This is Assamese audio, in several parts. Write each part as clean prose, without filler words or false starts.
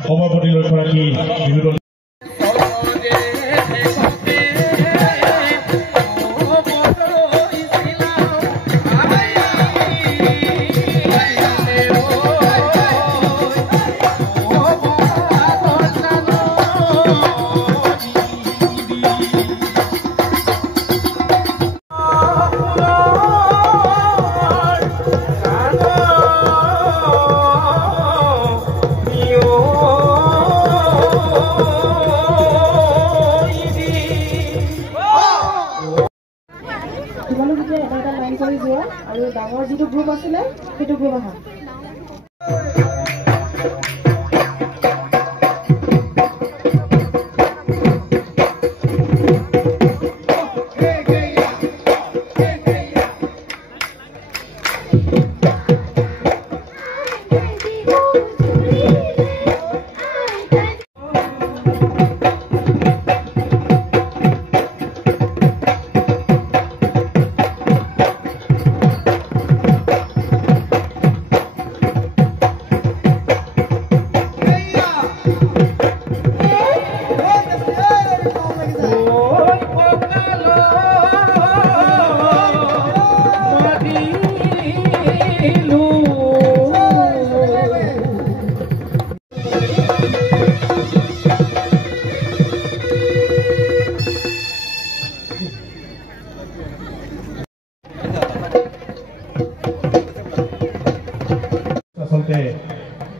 সভাপতি লক্ষ্য ৰাখি বিহুদল আৰু ডাঙৰ যিটো গ্ৰুপ আছিলে সেইটো গ্ৰুপ আহা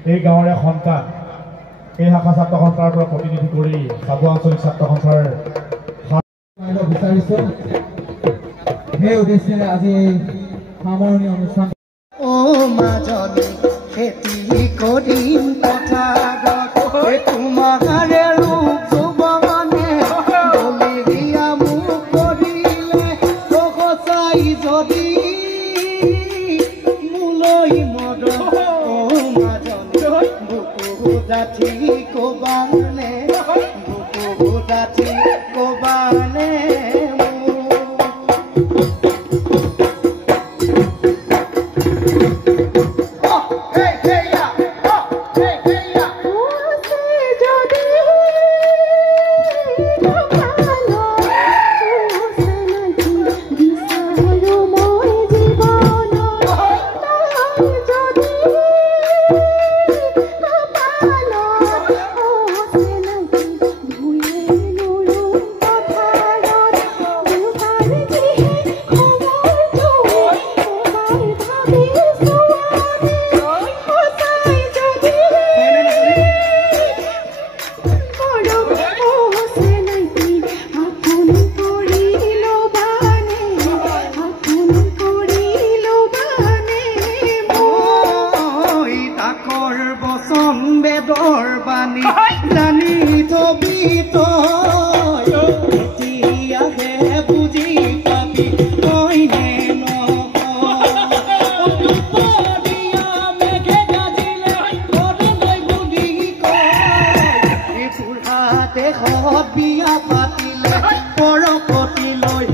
এই গাঁৱৰে সন্তান এই শাখা ছাত্ৰ সন্থাৰ পৰা প্ৰতিনিধি কৰি চাবুৱা আঞ্চলিক ছাত্ৰ সন্থাৰ বিচাৰিছো সেই উদ্দেশ্যেৰে আজি সামৰণি অনুষ্ঠান মাজনী খেতি কৰিম পথাৰত তোমাৰে ৰূপ যুৱনে বলিয়া মোক কৰিলে সঁচাই যদি মোলৈ মদন বুকু ডাঠি কবানে বুকু ডাঠি কবানে জানি থবি তই এতিয়াহে বুজি পাবি তইনে মেঘে গাজিলে ঘৰলৈ বুলি কয় বুঢ়া দেশত বিয়া পাতিলে পৰপতি লৈ